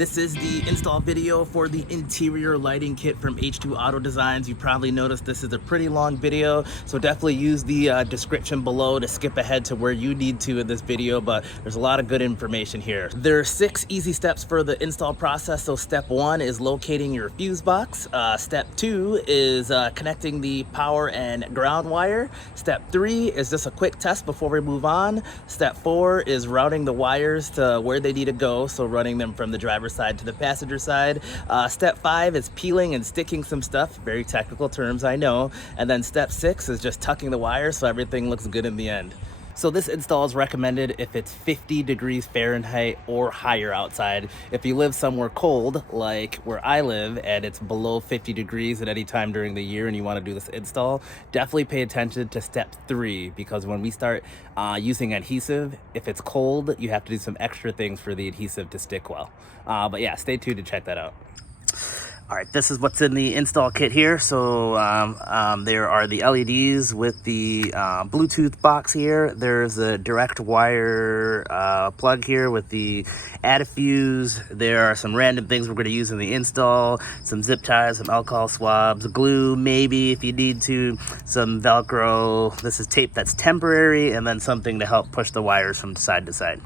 This is the install video for the interior lighting kit from H2 Auto Designs. You probably noticed this is a pretty long video, so definitely use the description below to skip ahead to where you need to in this video, but there's a lot of good information here. There are 6 easy steps for the install process. So step 1 is locating your fuse box. Step 2 is connecting the power and ground wire. Step 3 is just a quick test before we move on. Step 4 is routing the wires to where they need to go, so running them from the driver's side to the passenger side. Step 5 is peeling and sticking some stuff, very technical terms, I know. And then step 6 is just tucking the wires so everything looks good in the end. So this install is recommended if it's 50 degrees Fahrenheit or higher outside. If you live somewhere cold, like where I live, and it's below 50 degrees at any time during the year and you want to do this install, definitely pay attention to step 3, because when we start using adhesive, if it's cold, you have to do some extra things for the adhesive to stick well. But yeah, stay tuned to check that out. All right, this is what's in the install kit here. So there are the LEDs with the Bluetooth box here. There's a direct wire plug here with the add a fuse. There are some random things we're going to use in the install. Some zip ties, some alcohol swabs, glue maybe if you need to, some Velcro. This is tape that's temporary, and then something to help push the wires from side to side.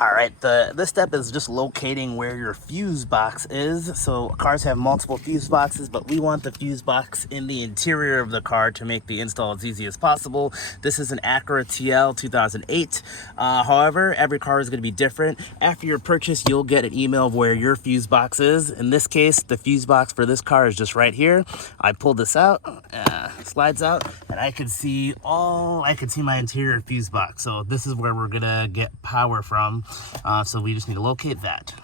All right, this step is just locating where your fuse box is. So cars have multiple fuse boxes, but we want the fuse box in the interior of the car to make the install as easy as possible. This is an Acura TL 2008. However, every car is going to be different. After your purchase, you'll get an email of where your fuse box is. In this case, the fuse box for this car is just right here. I pulled this out, slides out, and I can see my interior fuse box. So this is where we're gonna get power from. So we just need to locate that.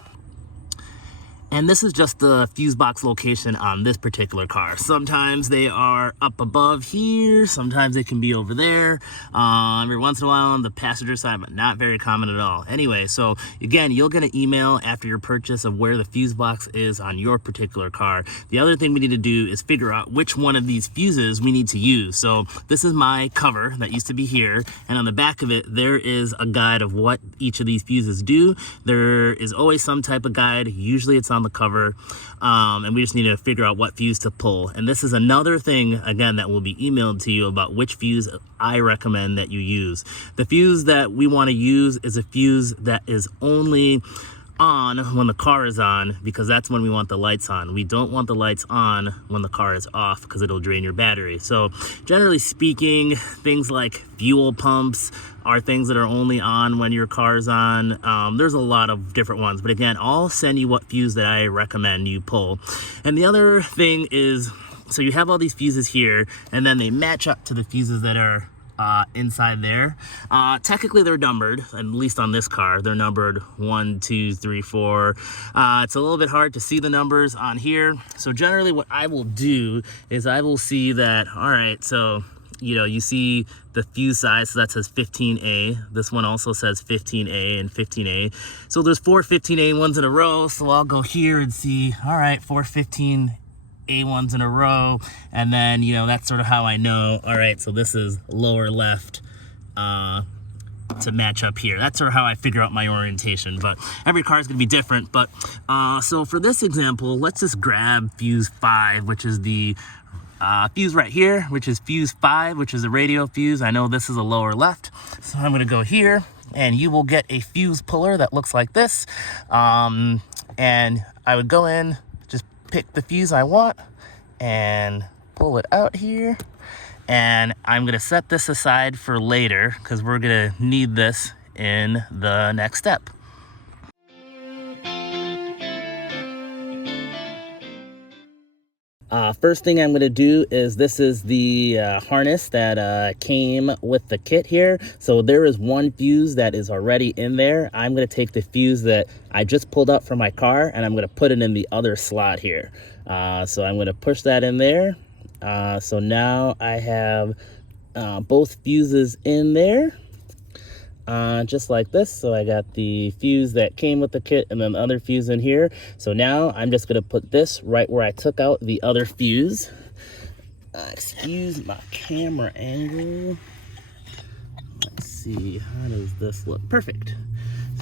And this is just the fuse box location on this particular car. Sometimes they are up above here, sometimes they can be over there. Every once in a while on the passenger side, but not very common at all. Anyway, so again, you'll get an email after your purchase of where the fuse box is on your particular car. The other thing we need to do is figure out which one of these fuses we need to use. So this is my cover that used to be here, and on the back of it, there is a guide of what each of these fuses do. There is always some type of guide. Usually it's on the cover, and we just need to figure out what fuse to pull. And this is another thing, again, that will be emailed to you about which fuse I recommend that you use. The fuse that we want to use is a fuse that is only on when the car is on, because that's when we want the lights on. We don't want the lights on when the car is off, because it'll drain your battery. So generally speaking, things like fuel pumps are things that are only on when your car's on. There's a lot of different ones, but again, I'll send you what fuse that I recommend you pull. And the other thing is, so you have all these fuses here, and then they match up to the fuses that are inside there. Technically they're numbered, at least on this car they're numbered 1, 2, 3, 4. It's a little bit hard to see the numbers on here, so generally what I will do is I will see that, all right, so you see the fuse size, so that says 15A. This one also says 15A and 15A. So there's 4 15A ones in a row, so I'll go here and see, all right, 4 15A ones in a row, and then that's sort of how I know, all right, so this is lower left to match up here. That's sort of how I figure out my orientation, but every car is going to be different. But so for this example, let's just grab fuse 5, which is the fuse right here, which is fuse 5, which is a radio fuse. I know this is a lower left, so I'm going to go here, and you will get a fuse puller that looks like this, and I would go in, pick the fuse I want and pull it out here, and I'm gonna set this aside for later because we're gonna need this in the next step. First thing I'm going to do is, this is the harness that came with the kit here. So there is one fuse that is already in there. I'm going to take the fuse that I just pulled out from my car, and I'm going to put it in the other slot here. So I'm going to push that in there. So now I have both fuses in there. Just like this. So I got the fuse that came with the kit and then the other fuse in here. So now I'm just going to put this right where I took out the other fuse. Excuse my camera angle. Let's see. see, how does this look? Perfect.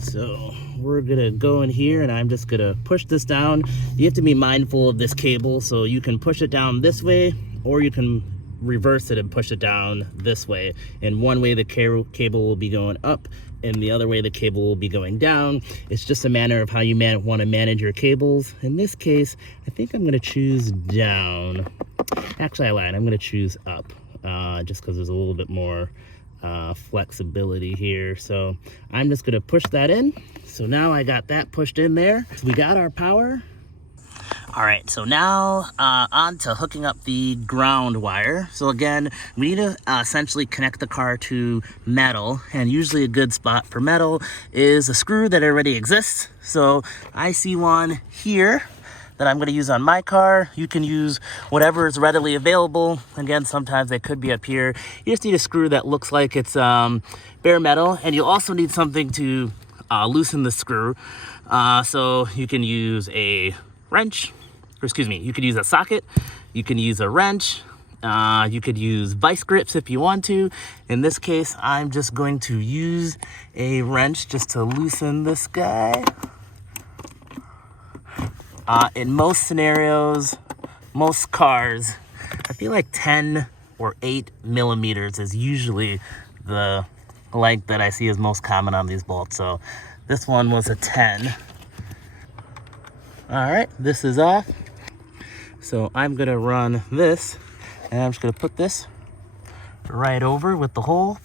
So we're gonna go in here and I'm just gonna push this down. You have to be mindful of this cable, so you can push it down this way or you can reverse it and push it down this way. And one way the cable will be going up and the other way the cable will be going down. It's just a matter of how you want to manage your cables. In this case, I think I'm gonna choose down. Actually, I lied, I'm gonna choose up, just because there's a little bit more flexibility here. So I'm just gonna push that in. So now I got that pushed in there. So we got our power. All right, so now on to hooking up the ground wire. So again, we need to essentially connect the car to metal, and usually a good spot for metal is a screw that already exists. So I see one here that I'm going to use on my car. You can use whatever is readily available. Again, sometimes they could be up here. You just need a screw that looks like it's bare metal, and you also need something to loosen the screw. So you can use a wrench, or excuse me, you could use a socket, you can use a wrench, you could use vice grips if you want to. In this case, I'm just going to use a wrench just to loosen this guy. In most scenarios, most cars, I feel like 10 or 8 millimeters is usually the length that I see is most common on these bolts. So this one was a 10. All right, this is off. So I'm gonna run this, and I'm just gonna put this right over with the hole.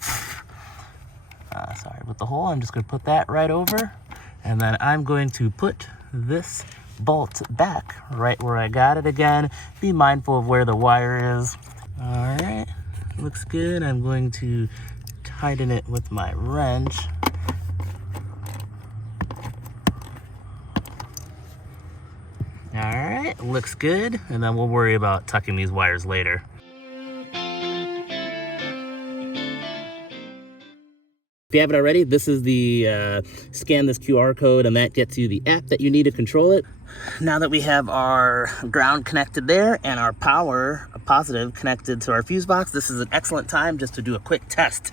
With the hole, I'm just gonna put that right over. And then I'm going to put this bolt back right where I got it again. Be mindful of where the wire is. All right, looks good. I'm going to tighten it with my wrench. All right, looks good. And then we'll worry about tucking these wires later. If you haven't already, this is the scan this QR code, and that gets you the app that you need to control it. Now that we have our ground connected there and our power, a positive, connected to our fuse box, this is an excellent time just to do a quick test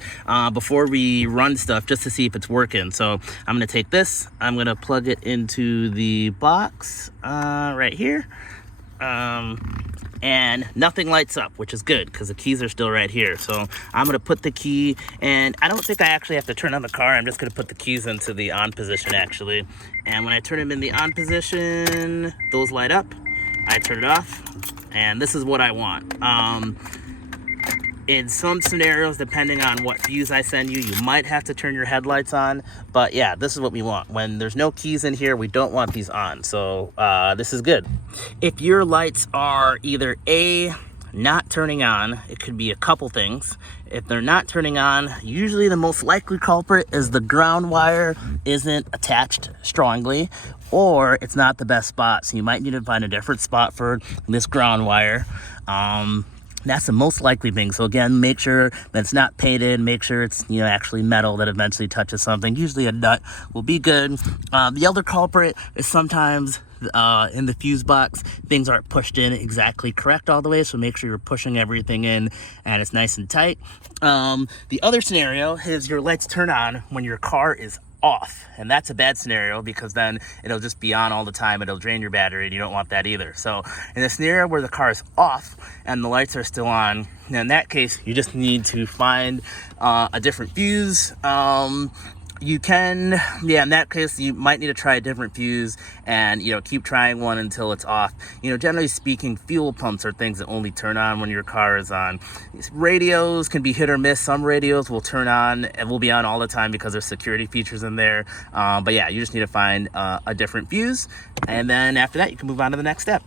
before we run stuff, just to see if it's working. So I'm gonna take this, I'm gonna plug it into the box right here. And nothing lights up, which is good because the keys are still right here. So I'm gonna put the key, and I don't think I actually have to turn on the car. I'm just gonna put the keys into the on position actually. And when I turn them in the on position, those light up. I turn it off, and this is what I want. In some scenarios, depending on what fuse I send you, you might have to turn your headlights on. But yeah, this is what we want. When there's no keys in here, we don't want these on. So this is good. If your lights are either A, not turning on, it could be a couple things. If they're not turning on, usually the most likely culprit is the ground wire isn't attached strongly, or it's not the best spot. So you might need to find a different spot for this ground wire. That's the most likely thing. So again, make sure that it's not painted, make sure it's, you know, actually metal that eventually touches something. Usually a nut will be good. The other culprit is sometimes in the fuse box, things aren't pushed in exactly correct all the way. So make sure you're pushing everything in and it's nice and tight. The other scenario is your lights turn on when your car is off, and that's a bad scenario because then it'll just be on all the time. It'll drain your battery, and you don't want that either. So in a scenario where the car is off and the lights are still on, in that case you just need to find a different fuse. You can, yeah, in that case you might need to try a different fuse, and you know, keep trying one until it's off. You know, generally speaking, fuel pumps are things that only turn on when your car is on. Radios can be hit or miss. Some radios will turn on and will be on all the time because there's security features in there. But yeah, you just need to find a different fuse, and then after that you can move on to the next step.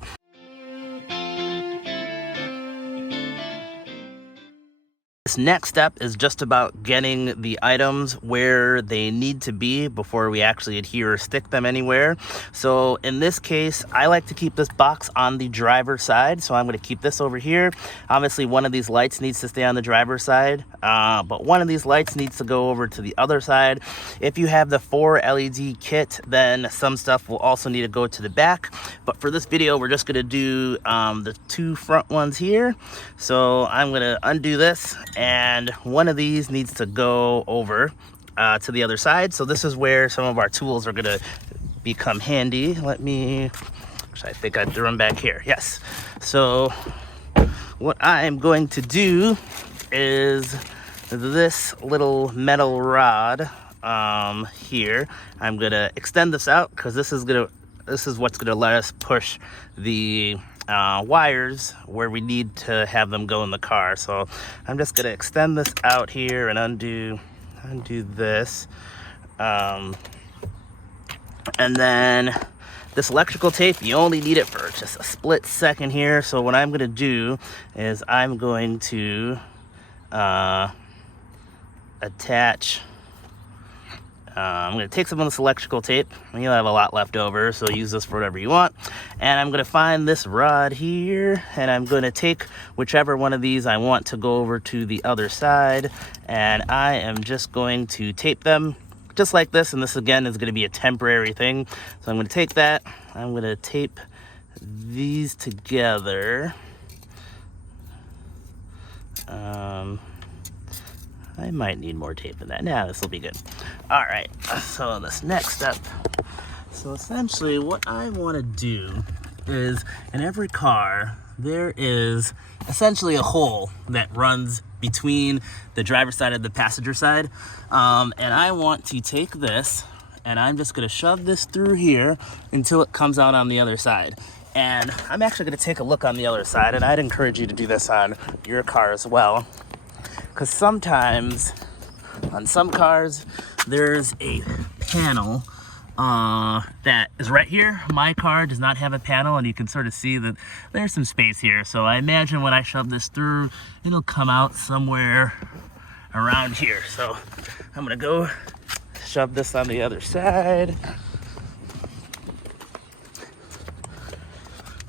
This next step is just about getting the items where they need to be before we actually adhere or stick them anywhere. So in this case, I like to keep this box on the driver's side. So I'm going to keep this over here. Obviously, one of these lights needs to stay on the driver's side, but one of these lights needs to go over to the other side. If you have the 4 LED kit, then some stuff will also need to go to the back. But for this video, we're just going to do the 2 front ones here. So I'm going to undo this, and one of these needs to go over to the other side. So this is where some of our tools are gonna become handy. Let me, I think I threw them back here. Yes. So what I am going to do is this little metal rod here. I'm gonna extend this out because this is what's gonna let us push the wires where we need to have them go in the car. So I'm just gonna extend this out here and undo this, and then this electrical tape, you only need it for just a split second here. So what I'm gonna do is I'm going to attach, I'm going to take some of this electrical tape, and you'll have a lot left over, so use this for whatever you want. And I'm going to find this rod here, and I'm going to take whichever one of these I want to go over to the other side, and I am just going to tape them just like this. And this again is going to be a temporary thing, so I'm going to take that, I'm going to tape these together. I might need more tape than that. Nah, this will be good. All right, so this next step. So essentially what I want to do is, in every car, there is essentially a hole that runs between the driver's side and the passenger side. And I want to take this, and I'm just gonna shove this through here until it comes out on the other side. And I'm actually gonna take a look on the other side, and I'd encourage you to do this on your car as well. Because sometimes on some cars there's a panel that is right here. My car does not have a panel, and you can sort of see that there's some space here. So I imagine when I shove this through, it'll come out somewhere around here. So I'm gonna go shove this on the other side.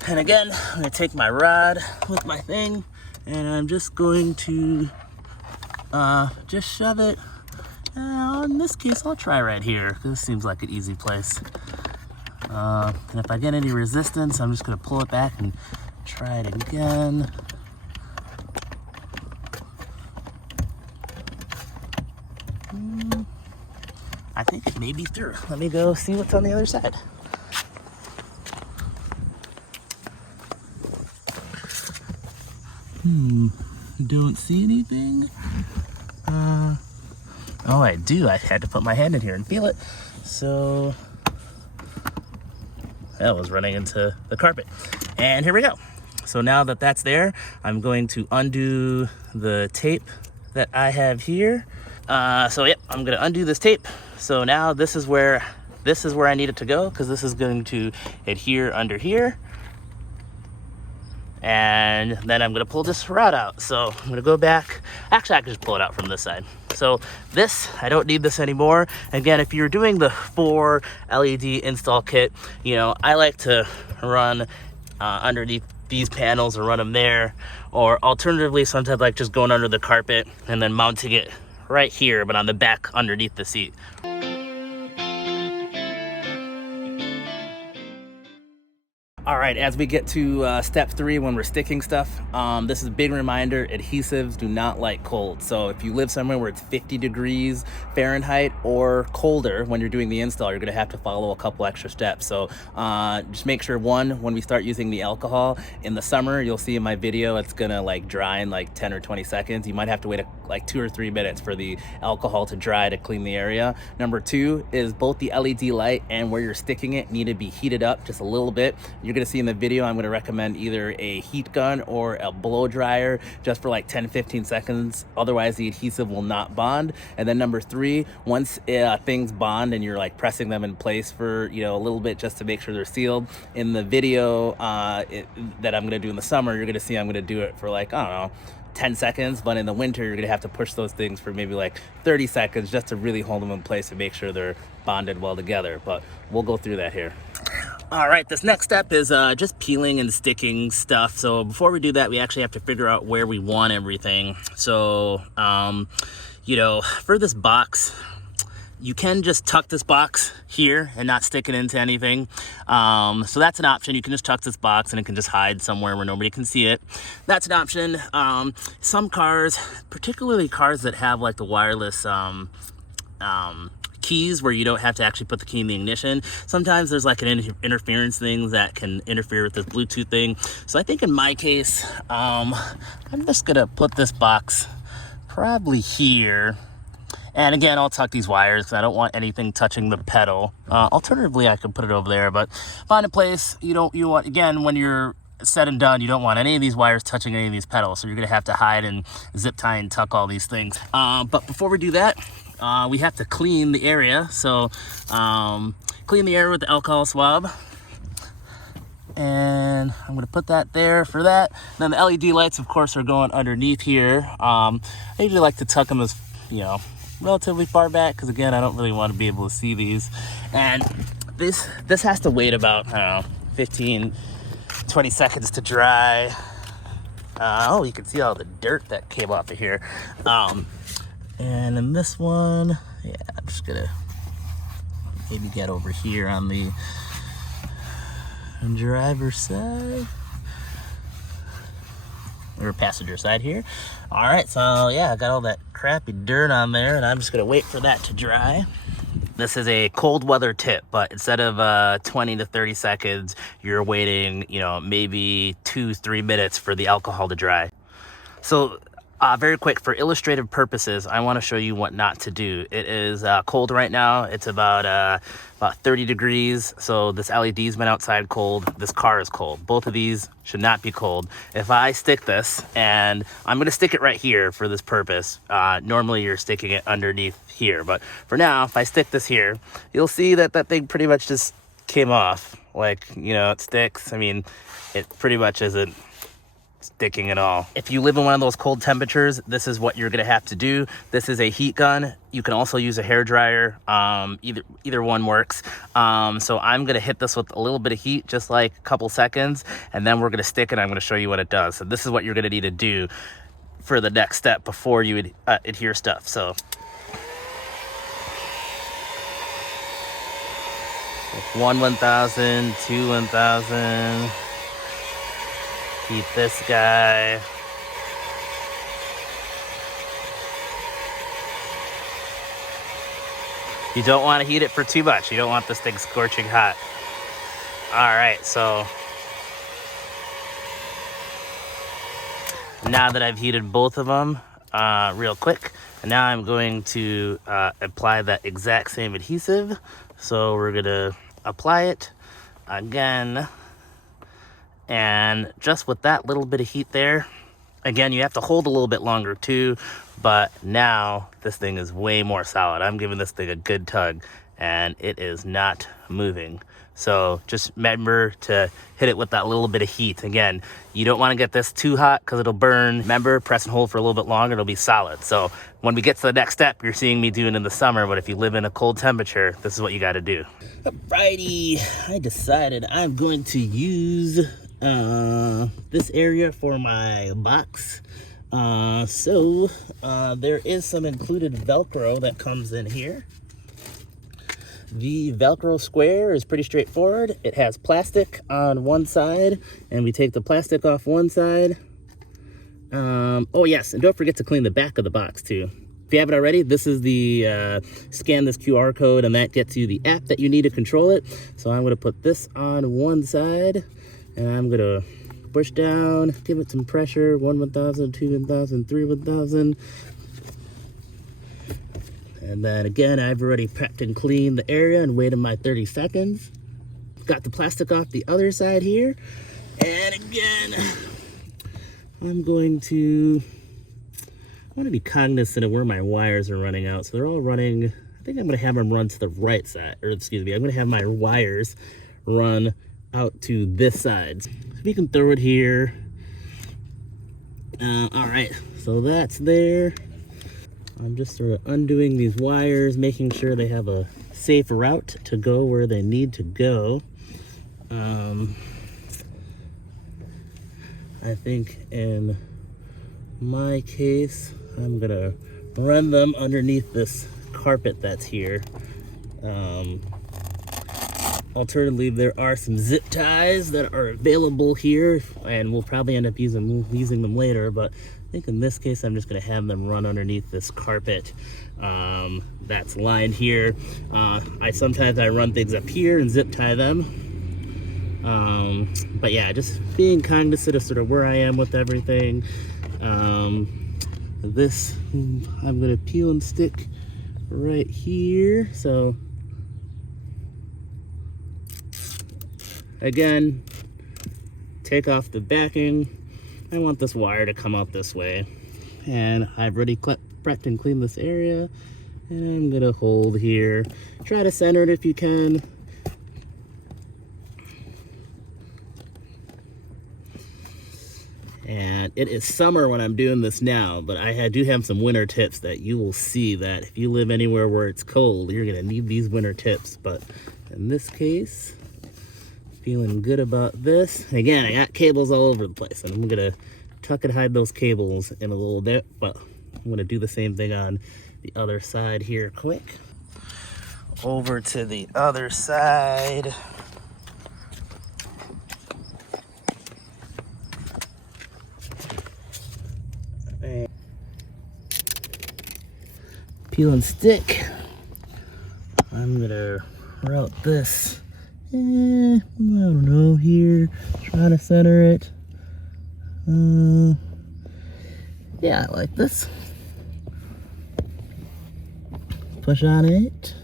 And again, I'm gonna take my rod with my thing, and I'm just going to just shove it. In this case, I'll try right here, because this seems like an easy place. And if I get any resistance, I'm just gonna pull it back and try it again. I think it may be through. Let me go see what's on the other side. Don't see anything. Oh, I do. I had to put my hand in here and feel it. So that was running into the carpet. And here we go. So now that that's there, I'm going to undo the tape that I have here. So yep, I'm gonna undo this tape. So now this is where I need it to go, because this is going to adhere under here. And then I'm gonna pull this rod out. So I'm gonna go back. Actually, I can just pull it out from this side. So this, I don't need this anymore. Again, if you're doing the 4 LED install kit, you know, I like to run underneath these panels or run them there. Or alternatively, sometimes I like just going under the carpet and then mounting it right here, but on the back underneath the seat. All right, as we get to step 3, when we're sticking stuff, this is a big reminder, adhesives do not like cold. So if you live somewhere where it's 50 degrees Fahrenheit or colder when you're doing the install, you're gonna have to follow a couple extra steps. So just make sure, one, when we start using the alcohol, in the summer, you'll see in my video, it's gonna like dry in like 10 or 20 seconds. You might have to wait like 2 or 3 minutes for the alcohol to dry to clean the area. Number 2 is both the LED light and where you're sticking it need to be heated up just a little bit. You're gonna see in the video, I'm gonna recommend either a heat gun or a blow dryer just for like 10-15 seconds. Otherwise, the adhesive will not bond. And then number 3, once things bond and you're like pressing them in place for, you know, a little bit just to make sure they're sealed. In the video that I'm gonna do in the summer, you're gonna see I'm gonna do it for like, I don't know, 10 seconds, but in the winter, you're gonna have to push those things for maybe like 30 seconds just to really hold them in place and make sure they're bonded well together. But we'll go through that here. All right, this next step is just peeling and sticking stuff. So before we do that, we actually have to figure out where we want everything. So, you know, for this box, You can just tuck this box here and not stick it into anything. So that's an option. You can just tuck this box and it can just hide somewhere where nobody can see it. That's an option. Some cars, particularly cars that have like the wireless keys where you don't have to actually put the key in the ignition, sometimes there's like an interference thing that can interfere with this Bluetooth thing. So I think in my case, I'm just gonna put this box probably here. And again, I'll tuck these wires because I don't want anything touching the pedal. Alternatively, I could put it over there, but find a place. You want, again, when you're said and done, you don't want any of these wires touching any of these pedals. So you're gonna have to hide and zip tie and tuck all these things. But before we do that, we have to clean the area. So clean the area with the alcohol swab. And I'm gonna put that there for that. Then the LED lights, of course, are going underneath here. I usually like to tuck them as, relatively far back, because again, I don't really want to be able to see these. And this has to wait about, 15, 20 seconds to dry. Oh, you can see all the dirt that came off of here. And then this one, yeah, I'm just gonna maybe get over here on the driver's side or passenger side here. All right, so yeah, I got all that crappy dirt on there, and I'm just gonna wait for that to dry. This is a cold weather tip, but instead of 20 to 30 seconds, you're waiting, maybe 2-3 minutes for the alcohol to dry. So very quick, for illustrative purposes, I want to show you what not to do. It is cold right now. It's about 30 degrees. So this LED's been outside cold. This car is cold. Both of these should not be cold. If I stick this, and I'm going to stick it right here for this purpose. Normally you're sticking it underneath here, but for now, if I stick this here, you'll see that that thing pretty much just came off. Like, it sticks. I mean, it pretty much isn't sticking at all. If you live in one of those cold temperatures, this is what you're gonna have to do. This is a heat gun. You can also use a hair dryer. Either one works. So I'm gonna hit this with a little bit of heat, just like a couple seconds, and then we're gonna stick it. I'm gonna show you what it does. So this is what you're gonna need to do for the next step before you adhere stuff. So one 1,000, two 1,000. Heat this guy. You don't want to heat it for too much. You don't want this thing scorching hot. All right, so now that I've heated both of them real quick, and now I'm going to apply that exact same adhesive. So we're gonna apply it again. And just with that little bit of heat there, again, you have to hold a little bit longer too, but now this thing is way more solid. I'm giving this thing a good tug and it is not moving. So just remember to hit it with that little bit of heat. Again, you don't want to get this too hot because it'll burn. Remember, press and hold for a little bit longer, it'll be solid. So when we get to the next step, you're seeing me doing in the summer, but if you live in a cold temperature, this is what you got to do. Alrighty, I decided I'm going to use this area for my box. So there is some included Velcro that comes in here. The Velcro square is pretty straightforward. It has plastic on one side, and we take the plastic off one side. Oh yes, and don't forget to clean the back of the box too. If you haven't already, this is the scan this QR code, and that gets you the app that you need to control it. So I'm gonna put this on one side, and I'm gonna push down, give it some pressure, 1 1,000, 2 1,000, 3 1,000. And then again, I've already prepped and cleaned the area and waited my 30 seconds. Got the plastic off the other side here. And again, I'm going to be cognizant of where my wires are running out. So they're all running, I think I'm gonna have them run to the right side, or excuse me, I'm gonna have my wires run out to this side. So we can throw it here. All right, so that's there. I'm just sort of undoing these wires, making sure they have a safe route to go where they need to go. I think in my case, I'm gonna run them underneath this carpet that's here. Alternatively, there are some zip ties that are available here, and we'll probably end up using them later, but I think in this case I'm just going to have them run underneath this carpet that's lined here. Sometimes I run things up here and zip tie them. But yeah, just being cognizant of sort of where I am with everything. This I'm going to peel and stick right here. So again, take off the backing. I want this wire to come out this way. And I've already prepped and cleaned this area. And I'm gonna hold here. Try to center it if you can. And it is summer when I'm doing this now, but I do have some winter tips that you will see that if you live anywhere where it's cold, you're gonna need these winter tips. But in this case, feeling good about this. Again, I got cables all over the place, and I'm gonna tuck and hide those cables in a little bit, but I'm gonna do the same thing on the other side here quick. Over to the other side. And peel and stick. I'm gonna route this. I don't know, here, trying to center it. Yeah, like this. Push on it.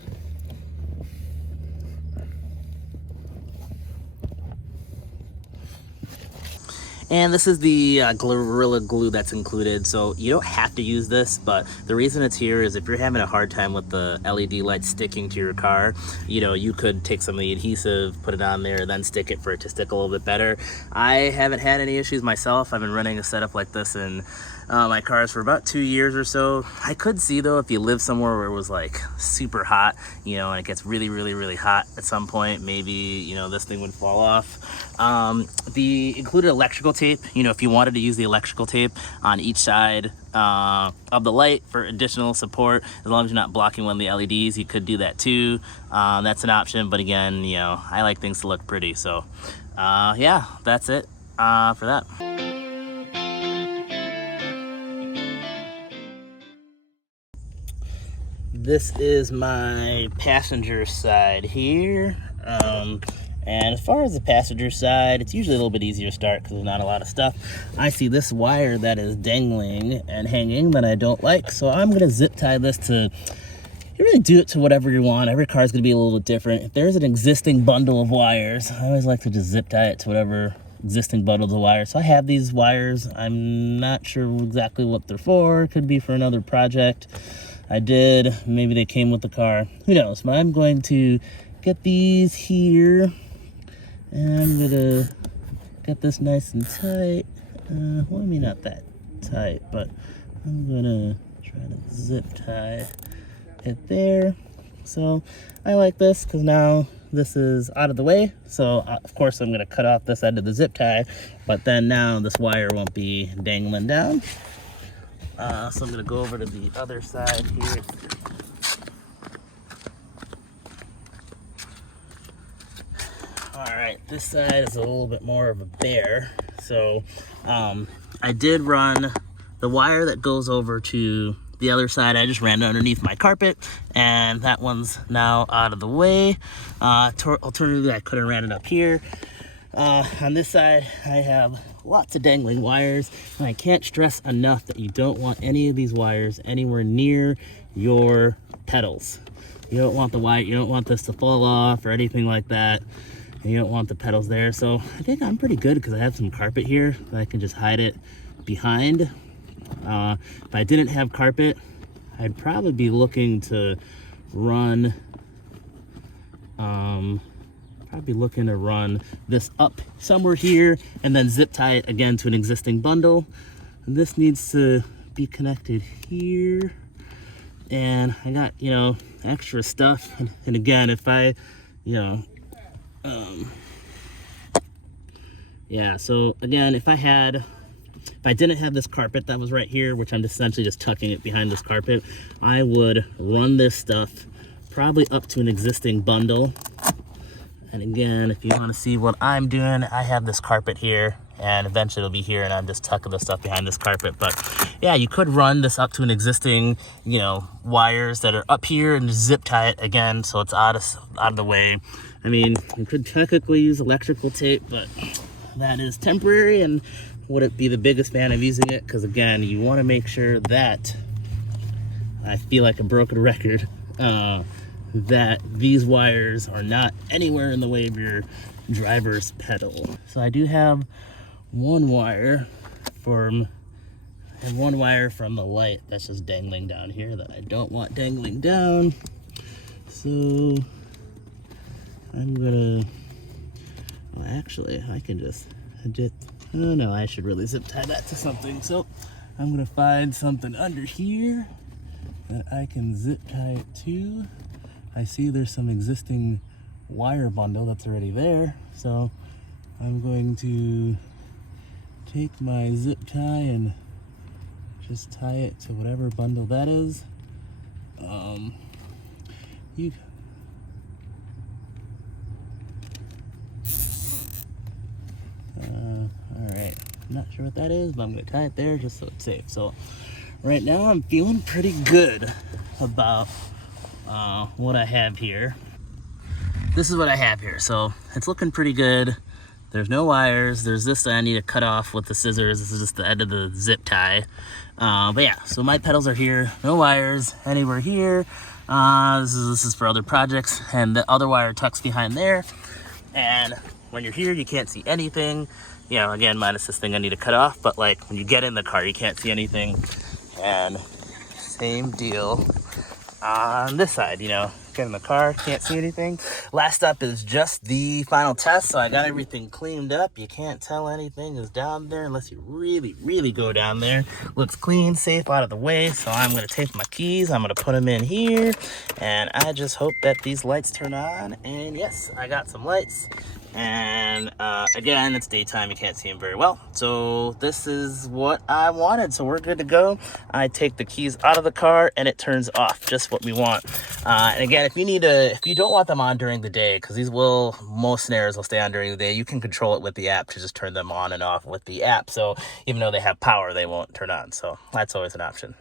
And this is the Gorilla Glue that's included, so you don't have to use this, but the reason it's here is if you're having a hard time with the LED light sticking to your car, you know, you could take some of the adhesive, put it on there, then stick it for it to stick a little bit better. I haven't had any issues myself. I've been running a setup like this in my cars for about 2 years or so. I could see though, if you live somewhere where it was like super hot, you know, and it gets really, really, really hot at some point, maybe, you know, this thing would fall off. The included electrical tape, you know, if you wanted to use the electrical tape on each side of the light for additional support, as long as you're not blocking one of the LEDs, you could do that too. That's an option, but again, you know, I like things to look pretty, so yeah, that's it for that. This is my passenger side here. And as far as the passenger side, it's usually a little bit easier to start because there's not a lot of stuff. I see this wire that is dangling and hanging that I don't like, so I'm gonna zip tie this to, you really do it to whatever you want. Every car is gonna be a little bit different. If there's an existing bundle of wires, I always like to just zip tie it to whatever existing bundles of wires. So I have these wires. I'm not sure exactly what they're for. Could be for another project. I did, maybe they came with the car, who knows, but I'm going to get these here, and I'm gonna get this nice and tight. Well, I mean, not that tight, but I'm gonna try to zip tie it there. So I like this because now this is out of the way. So of course I'm gonna cut off this end of the zip tie, but then now this wire won't be dangling down. So I'm gonna go over to the other side here. All right, this side is a little bit more of a bear. So I did run the wire that goes over to the other side. I just ran it underneath my carpet, and that one's now out of the way. Alternatively, I could have ran it up here. On this side, I have lots of dangling wires, and I can't stress enough that you don't want any of these wires anywhere near your pedals. You don't want the wire, you don't want this to fall off or anything like that. And you don't want the pedals there. So I think I'm pretty good because I have some carpet here that I can just hide it behind. If I didn't have carpet, I'd probably be looking to run this up somewhere here and then zip tie it again to an existing bundle. And this needs to be connected here. And I got, you know, extra stuff. And again, if I, you know, yeah, so again, if I had if I didn't have this carpet that was right here, which I'm just essentially just tucking it behind this carpet, I would run this stuff probably up to an existing bundle. And again, if you want to see what I'm doing, I have this carpet here, and eventually it'll be here, and I'm just tucking the stuff behind this carpet. But yeah, you could run this up to an existing, you know, wires that are up here and just zip tie it again so it's out of the way. I mean, you could technically use electrical tape, but that is temporary and wouldn't be the biggest fan of using it, because again, you want to make sure that, I feel like a broken record, that these wires are not anywhere in the way of your driver's pedal. So I do have one wire from the light that's just dangling down here that I don't want dangling down. So I'm gonna, well, actually I can just, oh no, I should really zip tie that to something. So I'm gonna find something under here that I can zip tie it to. I see there's some existing wire bundle that's already there, so I'm going to take my zip tie and just tie it to whatever bundle that is. All right, I'm not sure what that is, but I'm gonna tie it there just so it's safe. So right now I'm feeling pretty good about what I have here. This is what I have here. So it's looking pretty good. There's no wires. There's this that I need to cut off with the scissors. This is just the end of the zip tie. But yeah, so my pedals are here. No wires anywhere here. This is for other projects. And the other wire tucks behind there. And when you're here, you can't see anything. You know, again, minus this thing I need to cut off. But like when you get in the car, you can't see anything. And same deal on this side, you know, get in the car, can't see anything. Last up is just the final test. So I got everything cleaned up. You can't tell anything is down there unless you really go down there. Looks clean, safe, out of the way. So I'm going to take my keys, I'm going to put them in here, and I just hope that these lights turn on. And yes, I got some lights. And again, it's daytime, you can't see them very well, so this is what I wanted. So we're good to go. I take the keys out of the car and it turns off, just what we want. And again, if you don't want them on during the day, because most snares will stay on during the day, you can control it with the app to just turn them on and off with the app. So even though they have power, they won't turn on, so that's always an option.